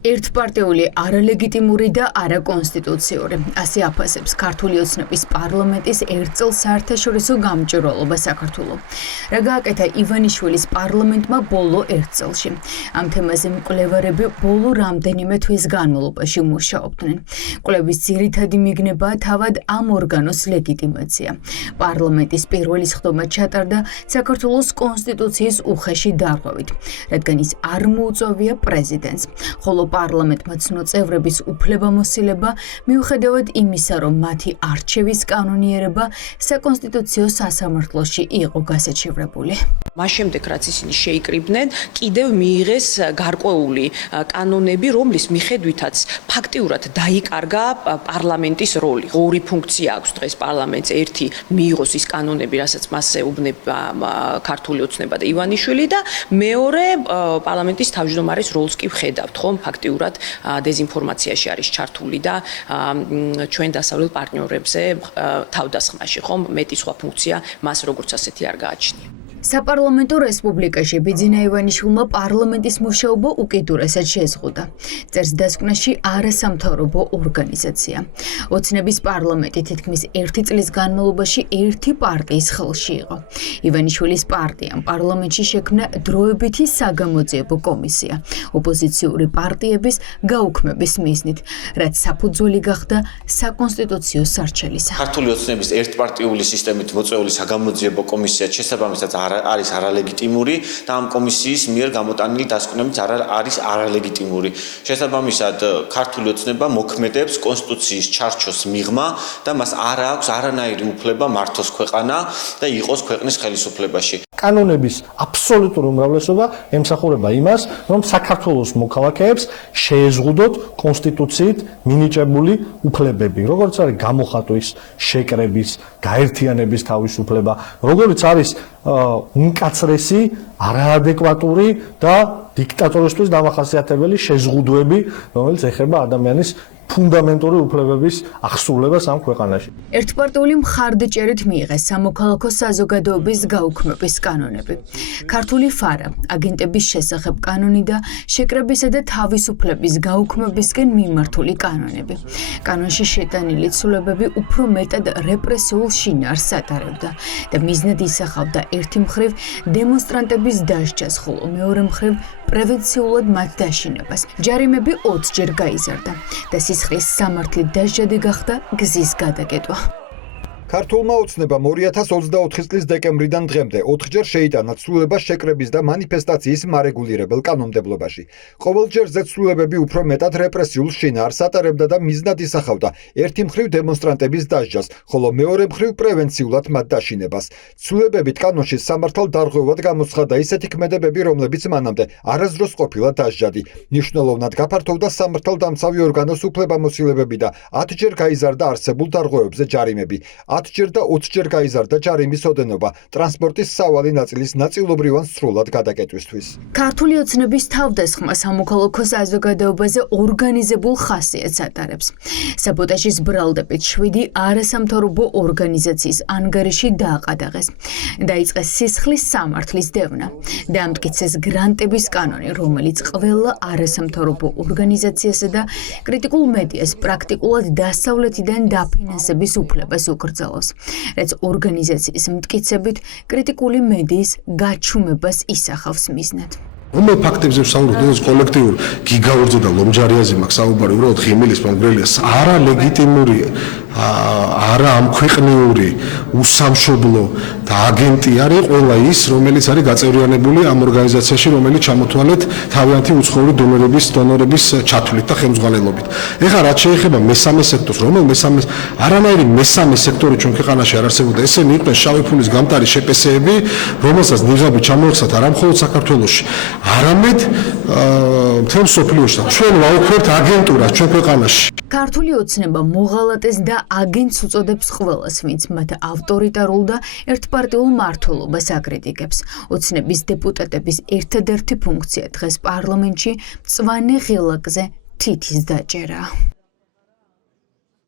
ერთპარტიული, არალეგიტიმური და არაკონსტიტუციური. ასე აფასებს ქართული ოცნების პარლამენტის ერთ წელს საერთაშორისო გამჭვირვალობა საქართველოს. რა გააკეთა ივანიშვილის პარლამენტმა ბოლო ერთ წელში. ამ თემაზე მკვლევარები ბოლო რამდენიმე თვის განმავლობაში მუშაობდნენ. კვლევის ძირითადი მიგნებაა თავად ამ ორგანოს ლეგიტიმაცია. პარლამენტის პირველი სხდომა ჩატარდა საქართველოს კონსტიტუციის უხეში დარღვევით, რადგან ის არ მოუწევია პრეზიდენტს, ხოლო პარლამენტმა ცნო წევრების უფლებამოსილება მიუხედავად იმისა, რომ მათი არჩევის კანონიერება საკონსტიტუციო სასამართლოში იყო გასაჩივრებული. მას შემდეგ, რაც ისინი შეიკრიბნენ, კიდევ მიიღეს გარკვეული კანონები, რომლის მიხედვითაც ფაქტიურად დაიკარგა პარლამენტის როლი. ორი ფუნქცია აქვს დღეს პარლამენტს, ერთი მიიღოს ის კანონები, რასაც მასზე უბნება ქართული ოცნება და ივანიშვილი და მეორე პარლამენტის თავმჯდომარის როლს კი ვხედავთ, ხომ? ფაქტიურად დეზინფორმაციაში არის ჩართული და ჩვენ დასავლელ პარტნიორებზე თავდასხმაში, ხომ? მეტი სხვა ფუნქცია მას როგორც ასეთი არ გააჩნია. საპარლამენტო რესპუბლიკაში ბიძინა ივანიშვილმა პარლამენტის მუშაობა უკიდურესად შეზღუდა. წერს დასკვნაში არასამთავრობო ორგანიზაცია. ოცნების პარლამენტი თითქმის ერთი წლის განმავლობაში ერთი პარტიის ხელში იყო. ივანიშვილის პარტიამ პარლამენტში შექმნა დროებითი საგამოძიებო კომისია ოპოზიციური პარტიების გაუქმების მიზნით, რაც საფუძველი გახდა საკონსტიტუციო სარჩელისა. ქართული ოცნების ერთპარტიული სისტემით მოწვეული საგამოძიებო კომისია შესაბამისად არის არალეგიტიმური და ამ კომისიის მიერ გამოტანილი დასკვნებიც არის არალეგიტიმური. შესაბამისად ქართული ოცნება მოქმედებს კონსტიტუციის ჩარჩოს მიღმა და მას არ აქვს არანაირი უფლება მართოს ქვეყანა და იყოს ქვეყნის ხელისუფლებაში. კანონების აბსოლუტური უმრავლესობა ემსახურება იმას, რომ საქართველოს მოქალაქეებს შეეზღუდოთ კონსტიტუციით მინიჭებული უფლებები, როგორც არის გამოხატვის, შეკრების, გაერთიანების თავისუფლება, როგორც არის უმკაცრესი, არაადეკვატური და დიქტატორისთვის დამახასიათებელი შეზღუდვები, რომელიც ეხება ადამიანის ფუნდამენტური უფლებების აღსრულებას ამ ქვეყანაში. ერთპარტიული მხარდაჭერით მიიღეს სამოქალაქო საზოგადოების გაუქმების კანონები. ქართული ფარა, აგენტების შესახებ კანონი და შეკრებისა და თავისუფლების გაუქმებისკენ მიმართული კანონები. კანონში შეტანილი ცვლილებები უფრო მეტად რეპრესიულ შინაარსს ატარებდა და მიზნად ისახავდა ერთი მხრივ დემონსტრანტების დასჯას, ხოლო მეორე მხრივ პრევენციულად მათ დაშინებას. ჯარიმები 20 ჯერ გაიზარდა და სისხლის სამართლით დასჯადი გახდა გზის გადაკეტვა. ქართულმა ოცნებამ 2024 წლის დეკემბრიდან დღემდე 4 ჯერ შეიტანა ცვლილება შეკრების და მანიფესტაციის მარეგულირებელ კანონმდებლობაში. ყოველჯერ ზეცვლილებები უფრო მეტად რეპრესიულ შინაარსს ატარებდა და მიზნად ისახავდა ერთი მხრივ დემონსტრანტების დასჯას, ხოლო მეორე მხრივ პრევენციულად მათ დაშინებას. ცვლილებებით კანონში სამართალ დარღვევად გამოცხადა ისეთი ქმედებები, რომლებიც მანამდე არასდროს ყოფილა დასჯადი. მნიშვნელოვნად გაფართოვდა სამართალდამცავი ორგანოს უფლებამოსილებები და 10 ჯერ გაიზარდა არსებულ დარღვევებზე ჯარიმები. 10 ჯერ და 20 ჯერ გაიზარდა ჯარიმის ოდენობა ტრანსპორტის სავალი ნაწილის ნაწილობრივ ან სრულად გადაკეტვისთვის. ქართული ოცნების თავდასხმა სამოქალაქო საზოგადოებაზე ორგანიზებულ ხასიათს ატარებს. საბოტაჟის ბრალდებით 7 არასამთავრობო ორგანიზაციის ანგარიში დააყადაღეს. დაიწყეს სისხლის სამართლის დევნა. დაამტკიცეს გრანტების კანონი, რომელიც ყველა არასამთავრობო ორგანიზაციასა და კრიტიკულ მედიას პრაქტიკულად დასავლეთიდან დაფინანსების უფლებას უკრძალავს. რაც ორგანიზაციის მტკიცებით კრიტიკული მედიის გაჩუმებას ისახავს მიზნად. რომელ ფაქტებზე ვსაუბრობთ, ეს კოლექტიურ გიგაურზე და ლომჯარიაზე მაქვს საუბარი, უბრალოდ ღიმილის მომგვრელია, არალეგიტიმურია, არა ამქვეყნიური, უსამშობლო და აგენტი არის ყველა ის, რომელიც არის გაწევრიანებული ამ ორგანიზაციაში, რომელიც ჩამოთვალეთ თავიანთი უცხოური დონორების ჩათვლით და ხელმძღვანელობით. ეხლა რაც შეეხება მესამე სექტორს, რომელ მესამე არანაირი მესამე სექტორი ჩვენ ქვეყანაში არ არსებობდა, ესენი იყვნენ შავი ფულის გამტარი შეპესეები, რომელსაც ნიღაბი ჩამოეხსათ არა მხოლოდ საქართველოში, არამედ მთელ მსოფლიოში. ჩვენ ვაუქმებთ აგენტურას ჩვენ ქვეყანაში. ქართული ოცნება მოღალატეს და აგენტს უწოდებს ყველას, ვინც მათ ავტორიტარულ და ერთპარტიულ მმართველობას აკრიტიკებს. ოცნების დეპუტატების ერთადერთი ფუნქცია დღეს პარლამენტში მწვანე ღილაკზე თითის დაჭერა.